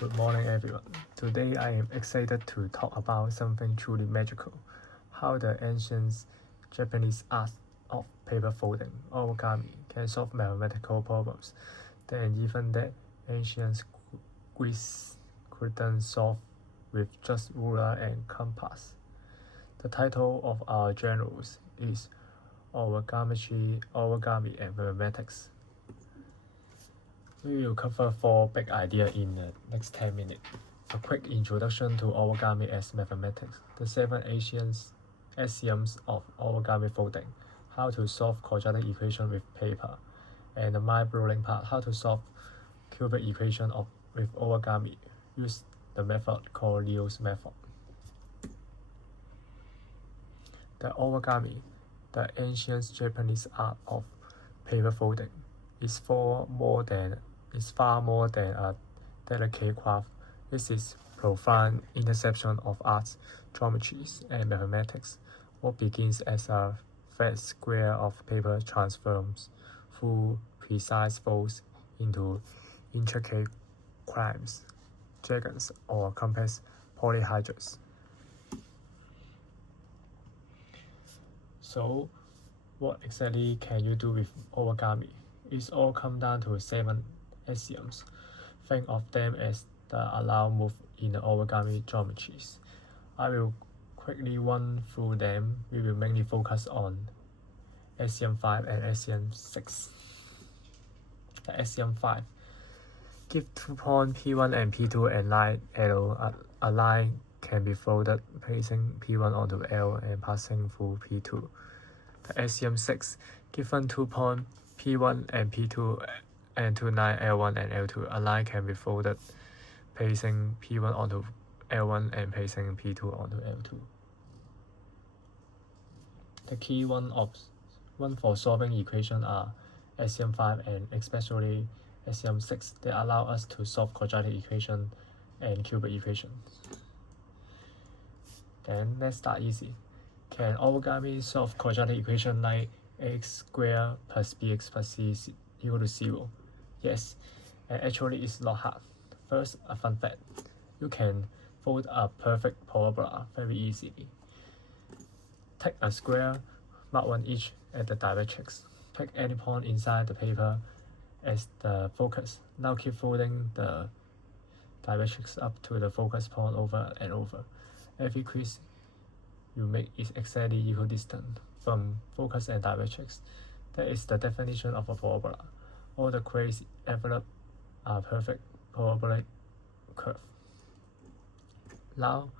Good morning, everyone. Today I am excited to talk about something truly magical: how the ancient Japanese art of paper folding, origami, can solve mathematical problems that even the ancient Greece couldn't solve with just ruler and compass. The title of our journals is Origami and Mathematics. We will cover 4 big ideas in the next 10 minutes. A quick introduction to origami as mathematics, the 7 ancient axioms of origami folding, how to solve quadratic equation with paper, and the mind-blowing part, how to solve cubic equation with origami. Use the method called Leo's method. The origami, the ancient Japanese art of paper folding, is far more than a delicate craft. This is profound intersection of arts, geometries, and mathematics. What begins as a flat square of paper transforms through precise folds into intricate crimes, dragons, or complex polyhedras. So, what exactly can you do with origami? It's all come down to 7 axioms. Think of them as the allowed move in the origami geometries. I will quickly run through them. We will mainly focus on axiom 5 and axiom 6. The axiom 5. Give 2 points P1 and P2 and line L. A line can be folded, placing P1 onto L and passing through P2. The axiom 6. Given 2 points P1 and P2 and 2 lines L1 and L2, a line can be folded, placing P1 onto L1 and placing P2 onto L2. The key one for solving equation are axiom 5 and especially axiom 6 that allow us to solve quadratic equation and cubic equations. Then let's start easy. Can origami solve quadratic equation like x squared plus bx plus c is equal to 0? Yes, and actually it's not hard. First, a fun fact: you can fold a perfect parabola very easily. Take a square, mark one each at the directrix. Pick any point inside the paper as the focus. Now keep folding the directrix up to the focus point over and over. Every crease you make is exactly equal distance from focus and directrix. That is the definition of a parabola. All the creases enveloped are perfect parabolic curve. Now,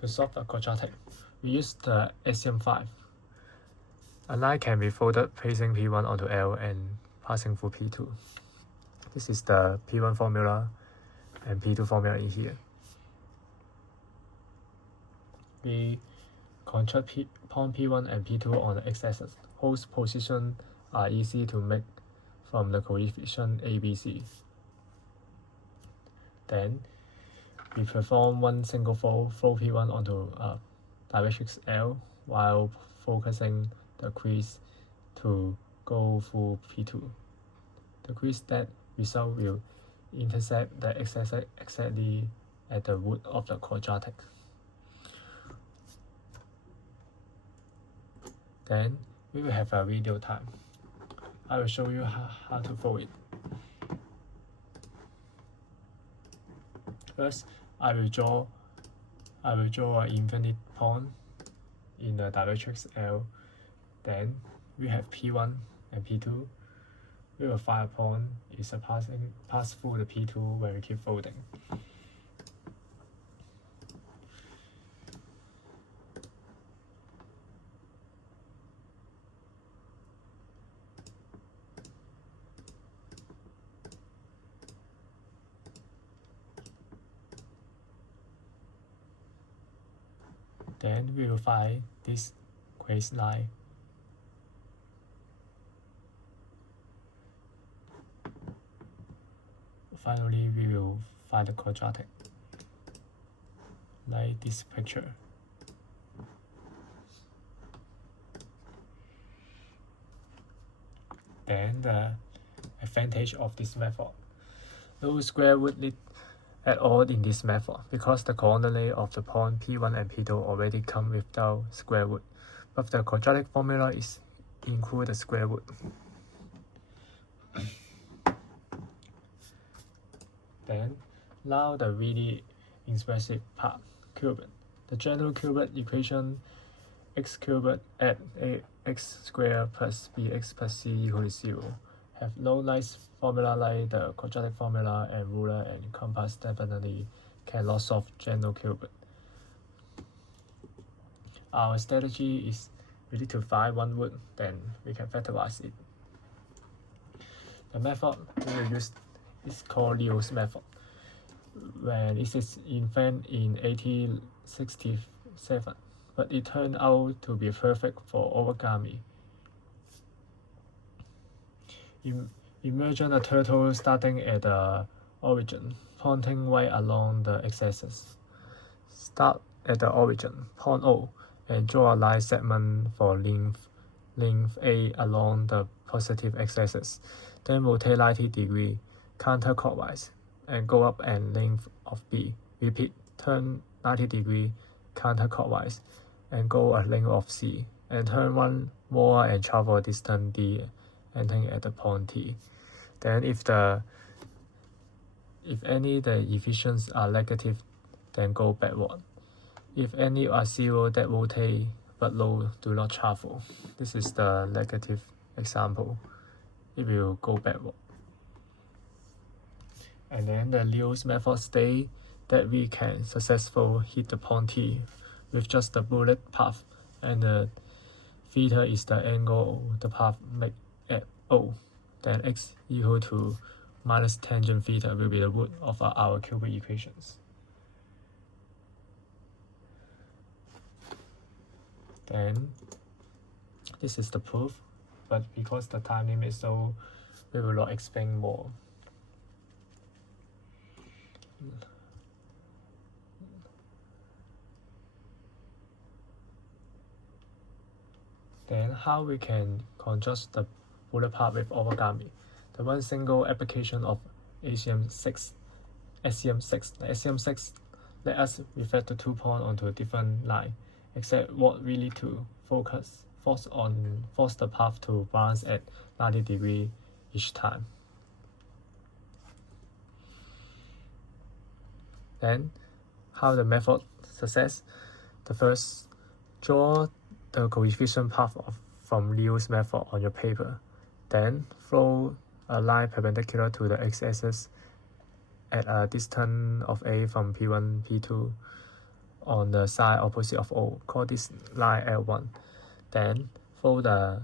to solve the quadratic, we use the axiom 5. A line can be folded, placing P1 onto L and passing through P2. This is the P1 formula and P2 formula in here. We construct point P1 and P2 on the x-axis. Whose positions are easy to make from the coefficient ABC. Then, we perform one single fold P1 onto directrix L while focusing the crease to go through P2. The crease that result will intersect the x-axis exactly at the root of the quadratic. Then we will have a video time. I will show you how to fold it. First, I will draw an infinite point in the directrix L. Then we have P1 and P2. We will find a point is pass through the P2 when we keep folding. Then we will find this crease line. Finally, we will find the quadratic, like this picture. Then the advantage of this method: no square root need at all in this method because the coordinate of the point P1 and P2 already come without square root, but the quadratic formula is include the square root. Then, now the really expressive part, cubed. The general cubed equation x cubed at ax squared plus bx plus c equal to 0 have no nice formula like the quadratic formula, and ruler and compass definitely cannot solve general cubed. Our strategy is really to find one root, then we can factorize it. The method we will use is called Liu's method. When it is invented in 1867, but it turned out to be perfect for origami. Imagine a turtle starting at the origin, pointing right along the x-axis. Start at the origin, point O, and draw a line segment for length A along the positive x-axis. Then rotate 90 degrees counterclockwise and go up and length of B. Repeat, turn 90 degrees counterclockwise and go a length of C, and turn one more and travel distance D, ending at the point T. Then if any the efficiencies are negative, then go backward. If any are 0, that rotate but low do not travel. This is the negative example. It will go backward. And then the Liu's method states that we can successfully hit the point T with just the bullet path, and the theta is the angle the path make at O. Then x equal to minus tangent theta will be the root of our cubic equations. Then this is the proof, but because the time limit, so we will not explain more. Then how we can construct the bullet path with origami? The one single application of SCM6. The SCM6 let us refer to 2 points onto a different line, except what we need to force the path to balance at 90 degrees each time. Then, how the method success? The first, draw the coefficient path from Liu's method on your paper. Then, draw a line perpendicular to the x-axis at a distance of A from P1, P2 on the side opposite of O. Call this line L1. Then, draw the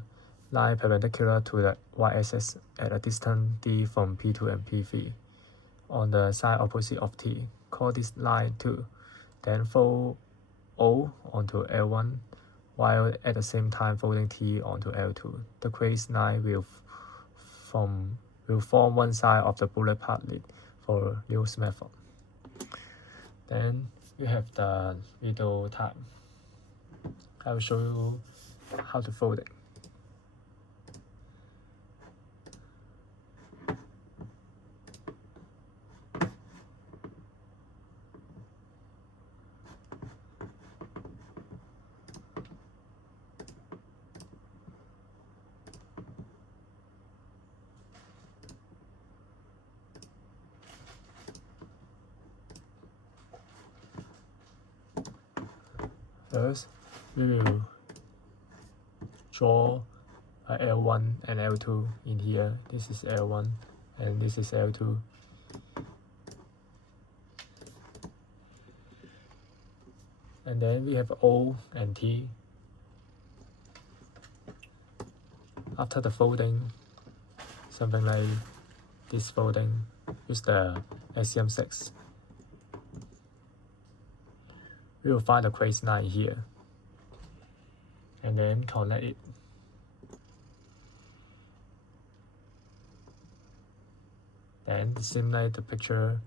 line perpendicular to the y-axis at a distance D from P2 and P3 on the side opposite of T. Call this line 2. Then fold O onto L1, while at the same time folding T onto L2. The creased line will form one side of the bullet path lead for Liu's method. Then we have the video time. I will show you how to fold it. First, we will draw a L1 and L2 in here. This is L1 and this is L2. And then we have O and T. After the folding, something like this folding, use the SCM6. We will find the creased line here and then connect it. Then simulate the picture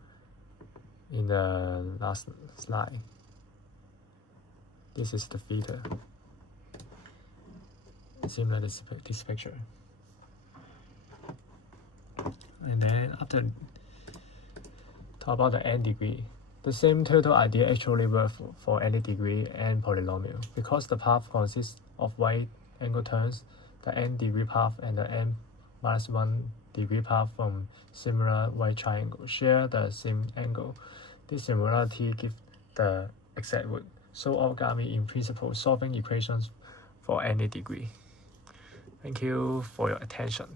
in the last slide. This is the theta. Simulate this picture. And then after Talk about the n degree. The same total idea actually works for any degree n polynomial. Because the path consists of right angle turns, the n degree path and the n minus 1 degree path from similar right triangle share the same angle. This similarity gives the exact root. So origami in principle solving equations for any degree. Thank you for your attention.